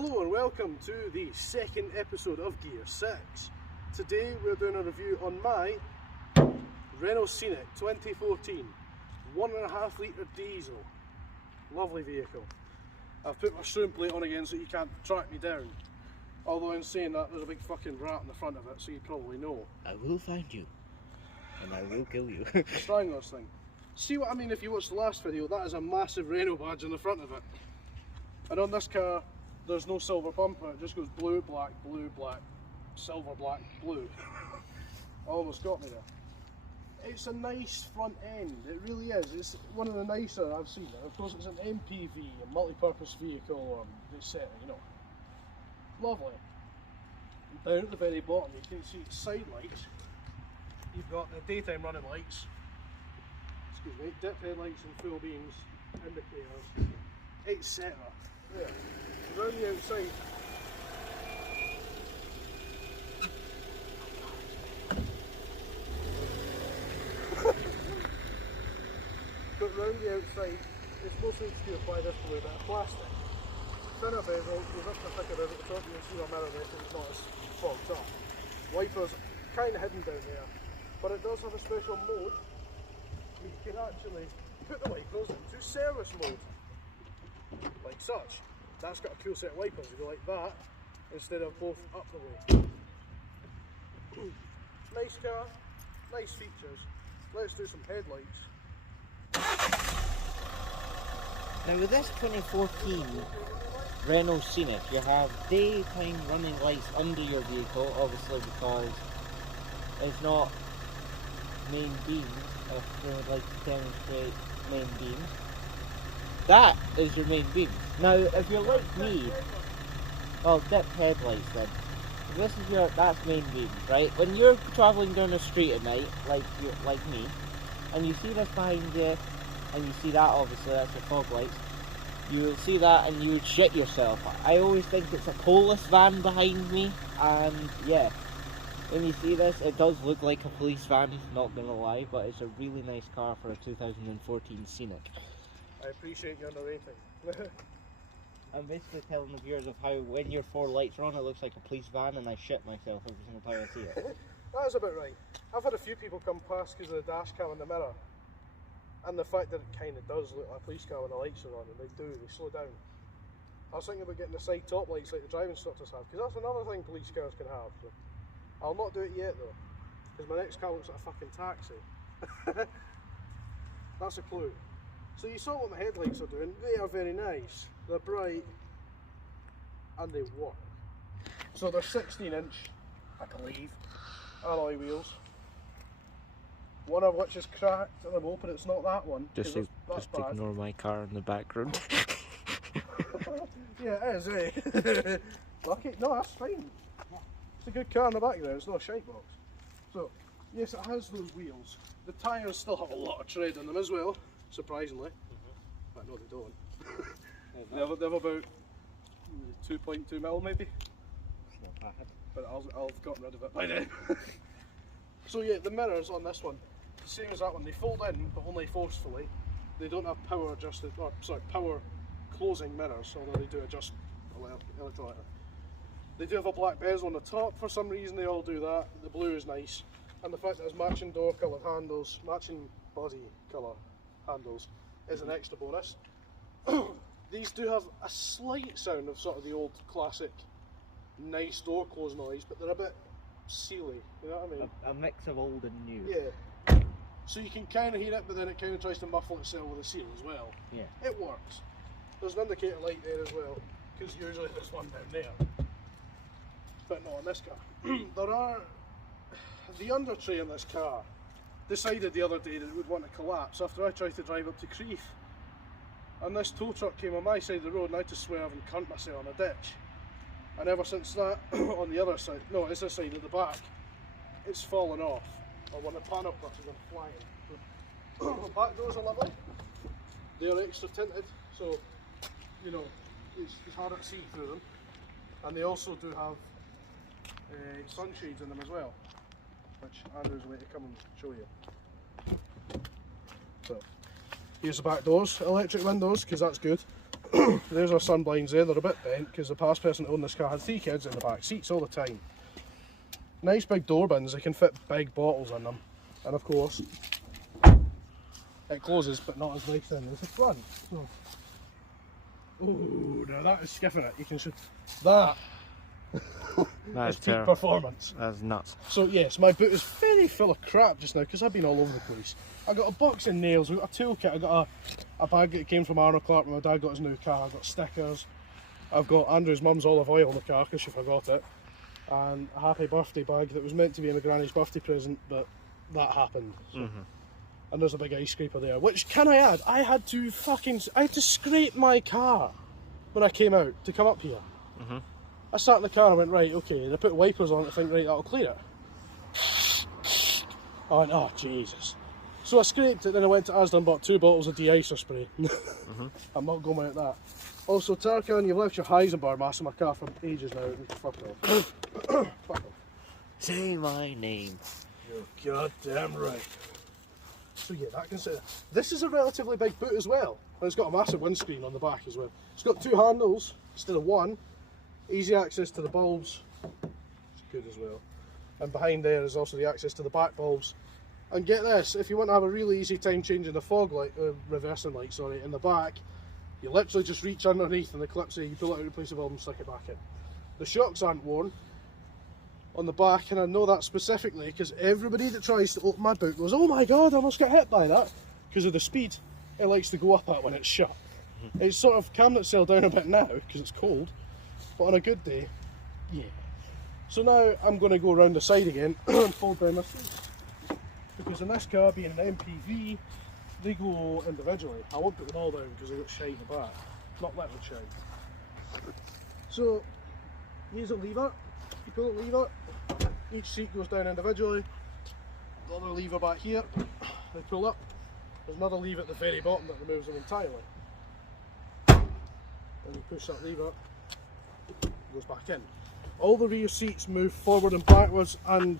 Hello and welcome to the second episode of Gear 6. Today we're doing a review on my Renault Scenic 2014 1.5 litre diesel. Lovely vehicle. I've put my shroom plate on again so you can't track me down. Although in saying that, there's a big fucking rat in the front of it, so you probably know. I will find you. And I will kill you. Stranglers thing. See what I mean if you watch the last video? That is a massive Renault badge on the front of it. And on this car, there's no silver bumper, it just goes blue, black, silver, black, blue. Almost got me there. It's a nice front end, it really is. It's one of the nicer I've seen. And of course it's an MPV, a multi-purpose vehicle, etc, you know. Lovely. And down at the very bottom you can see side lights. You've got the daytime running lights, excuse me, dip headlights and full beams, indicators, etc. There. Around the outside, but round the outside, it's mostly obscured by this blue bit of plastic. Thinner bezel goes up to thicker bezel at the top. You can see my mirror there, so it's not as fogged up. Wipers kind of hidden down there, but it does have a special mode. You can actually put the wipers into service mode, like such. That's got a cool set of wipers, you go like that, instead of both up the way. Nice car, nice features. Let's do some headlights. Now with this 2014 Renault Scenic, you have daytime running lights under your vehicle, obviously because it's not main beams, if they would like to demonstrate main beams. That is your main beams. Now, if you're like me, well, dip headlights then. If this is that's main beams, right? When you're travelling down the street at night, like me, and you see this behind you, and you see that, obviously, that's your fog lights, you will see that and you would shit yourself. I always think it's a police van behind me, and yeah, when you see this, it does look like a police van, not gonna lie, but it's a really nice car for a 2014 Scenic. I appreciate your narrating. I'm basically telling the viewers of how when your four lights are on, it looks like a police van, and I shit myself every single time I see it. That is about right. I've had a few people come past because of the dash cam in the mirror, and the fact that it kind of does look like a police car when the lights are on, and they slow down. I was thinking about getting the side top lights like the driving instructors have, because that's another thing police cars can have. So I'll not do it yet though, because my next car looks like a fucking taxi. That's a clue. So you saw what my headlights are doing. They are very nice. They're bright and they work. So they're 16-inch, I believe, alloy wheels. One of which is cracked, and I'm hoping it's not that one. Just ignore my car in the background. Yeah, it is, eh? Lucky? No, that's fine. It's a good car in the background, it's not a shite box. So, yes, it has those wheels. The tyres still have a lot of tread in them as well. Surprisingly, but no, they don't. they have about 2.2 mil maybe. It's not bad. But I've gotten rid of it by then. So yeah, the mirrors on this one, the same as that one. They fold in, but only forcefully. They don't have power adjusted, or sorry, power closing mirrors, although they do adjust electrolyte. They do have a black bezel on the top. For some reason, they all do that. The blue is nice, and the fact that it's matching door coloured handles, matching body colour handles is an extra bonus. These do have a slight sound of sort of the old classic nice door close noise, but they're a bit sealy, you know what I mean? A mix of old and new. Yeah. So you can kind of hear it, but then it kind of tries to muffle itself with a seal as well. Yeah. It works. There's an indicator light there as well, because usually there's one down there. But not on this car. There are... The under tray in this car decided the other day that it would want to collapse after I tried to drive up to Crieff. And this tow truck came on my side of the road and I had to swerve and cunt myself on a ditch. And ever since that, on the other side, no, it's this side of the back, it's fallen off. Or when the panel clutches are flying. The back doors are lovely. They're extra tinted, so, you know, it's harder to see through them. And they also do have sunshades in them as well, which Andrew's way to come and show you. So, here's the back doors, electric windows, because that's good. There's our sun blinds there. They're a bit bent because the past person that owned this car had 3 kids in the back seats all the time. Nice big door bins, they can fit big bottles in them. And of course, it closes, but not as nice in as the front. So. Oh, now that is skiffing it. You can see that. That is peak performance. That's nuts. So yes, my boot is very full of crap just now because I've been all over the place. I got a box of nails, we've got a toolkit, I got a bag that came from Arnold Clark when my dad got his new car, I've got stickers, I've got Andrew's mum's olive oil in the car because she forgot it, and a happy birthday bag that was meant to be my granny's birthday present, but that happened. So. And there's a big ice scraper there, which, can I add, I had to scrape my car when I came out to come up here. I sat in the car and I went, right, okay, and I put wipers on to think, right, that'll clear it. I went, oh, Jesus. So I scraped it, then I went to Asda and bought 2 bottles of de-icer spray. I'm not going without that. Also, Tarkan, you've left your Heisenberg mask in my car for ages now. Fuck off. Fuck off. Say my name. You're goddamn right. So yeah, that can sit. This is a relatively big boot as well. And it's got a massive windscreen on the back as well. It's got 2 handles instead of 1. Easy access to the bulbs, it's good as well. And behind there is also the access to the back bulbs. And get this, if you want to have a really easy time changing the fog light, reversing light, sorry, in the back, you literally just reach underneath and the clip say you pull it out, replace the bulb and stick it back in. The shocks aren't worn on the back, and I know that specifically because everybody that tries to open my boot goes, oh my god, I almost got hit by that, because of the speed it likes to go up at when it's shut. It's sort of calmed itself down a bit now because it's cold. But on a good day, yeah. So now I'm going to go around the side again and fold down my seats. Because in this car, being an MPV, they go individually. I won't put them all down because they've got shite in the back. Not that much shite. So, here's a lever. You pull the lever, each seat goes down individually. The other lever back here, they pull up. There's another lever at the very bottom that removes them entirely. And you push that lever, goes back in. All the rear seats move forward and backwards and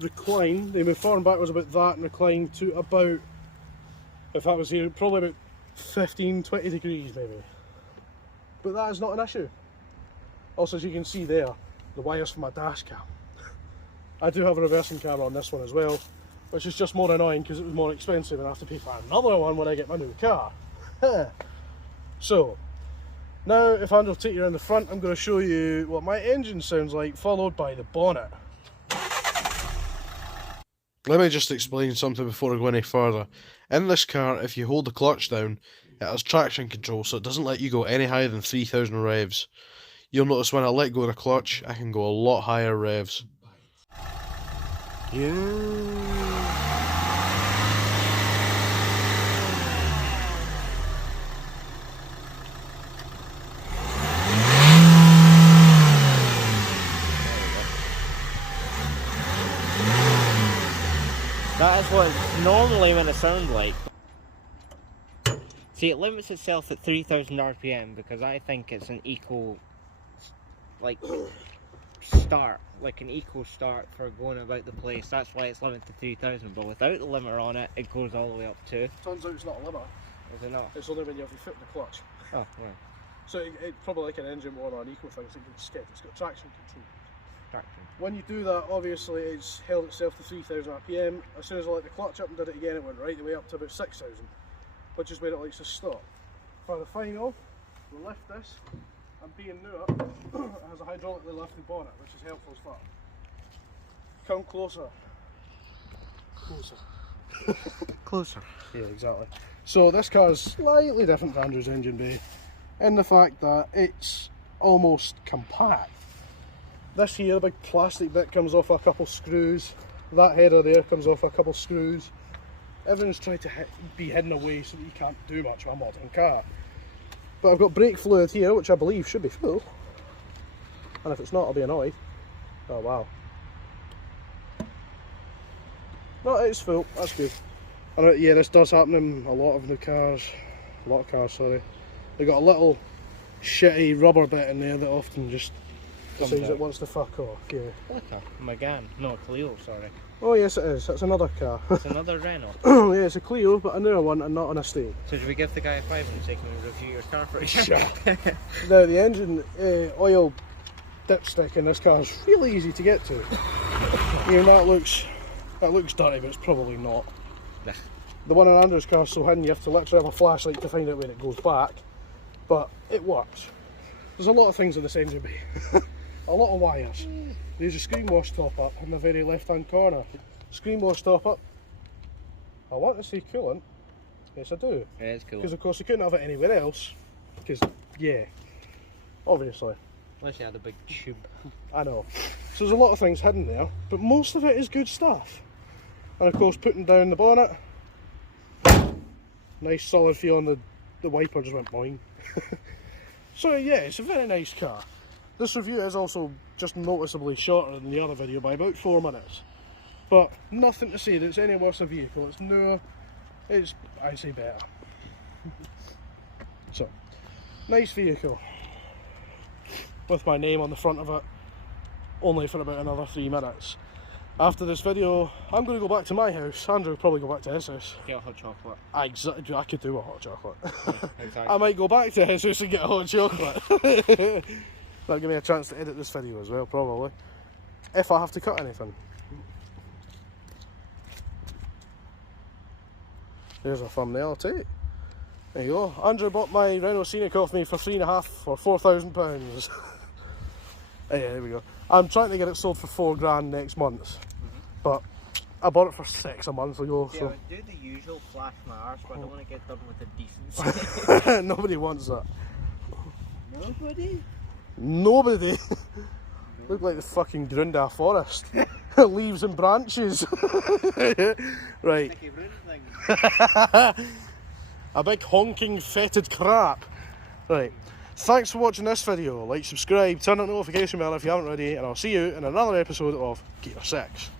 recline. They move forward and backwards about that and recline to about, if that was here, probably about 15-20 degrees maybe. But that is not an issue. Also, as you can see there, the wires for my dash cam. I do have a reversing camera on this one as well, which is just more annoying because it was more expensive and I have to pay for another one when I get my new car. So, now, if Andrew will take you around the front, I'm going to show you what my engine sounds like, followed by the bonnet. Let me just explain something before I go any further. In this car, if you hold the clutch down, it has traction control, so it doesn't let you go any higher than 3,000 revs. You'll notice when I let go of the clutch, I can go a lot higher revs. That is what it's normally going to sound like. See, it limits itself at 3,000 RPM because I think it's an eco, like, start, like an eco start for going about the place. That's why it's limited to 3,000, but without the limiter on it, it goes all the way up to. Turns out it's not a limiter. Is it not? It's only when you have your foot in the clutch. Oh, right. So it's probably like an engine more or an eco thing, so it's skid. It's got traction control. When you do that, obviously it's held itself to 3,000 RPM. As soon as I let the clutch up and did it again, it went right the way up to about 6,000, which is where it likes to stop. For the final, we'll lift this, and being newer, it has a hydraulically lifted bonnet, which is helpful as fuck. Come closer. Closer. Closer. Yeah, exactly. So this car is slightly different to Andrew's engine bay, in the fact that it's almost compact. This here, the big plastic bit comes off a couple screws. That header there comes off a couple screws. Everything's tried to be hidden away so that you can't do much with a modern car. But I've got brake fluid here, which I believe should be full. And if it's not, I'll be annoyed. Oh wow. No, it's full, that's good. And yeah, this does happen in a lot of new cars. A lot of cars, sorry. They've got a little shitty rubber bit in there that often just Decides it wants to fuck off, yeah. Look at Megane, not Clio, sorry. Oh yes it is, that's another car. It's another Renault. Yeah, it's a Clio, but a newer one and not an estate. So should we give the guy a 5 and say, can we review your car for a Sure. Now the engine oil dipstick in this car is really easy to get to. That looks dirty, but it's probably not. Nah. The one in Andrew's car is so hidden you have to literally have a flashlight to find out where it goes back. But it works. There's a lot of things in this engine bay. A lot of wires. There's a screen wash top up in the very left hand corner. Screen wash top up. I want to see coolant. Yes I do. It is cool. Because of course you couldn't have it anywhere else. Because, yeah, obviously. Unless you had a big tube. I know. So there's a lot of things hidden there, but most of it is good stuff. And of course putting down the bonnet. Nice solid feel on the wiper just went boing. So yeah, it's a very nice car. This review is also just noticeably shorter than the other video by about 4 minutes. But nothing to say that it's any worse a vehicle. It's newer, it's, I'd say, better. So, nice vehicle. With my name on the front of it, only for about another 3 minutes. After this video, I'm going to go back to my house. Andrew will probably go back to his house. Get a hot chocolate. I could do a hot chocolate. Yeah, exactly. I might go back to his house and get a hot chocolate. That'll give me a chance to edit this video as well, probably. If I have to cut anything. There's a thumbnail too. There you go. Andrew bought my Renault Scenic off me for £3,500 or £4,000. Yeah, there we go. I'm trying to get it sold for £4,000 next month, but I bought it for £6 a month ago. Yeah, So do the usual flash my arse, but I don't want to get done with a decent. nobody wants that. Nobody? Nobody. Look like the fucking Grunda forest. Leaves and branches. Right. Sticky brown thing. A big honking fetid crap. Right. Thanks for watching this video. Like, subscribe, turn on the notification bell if you haven't already, and I'll see you in another episode of Gear 6.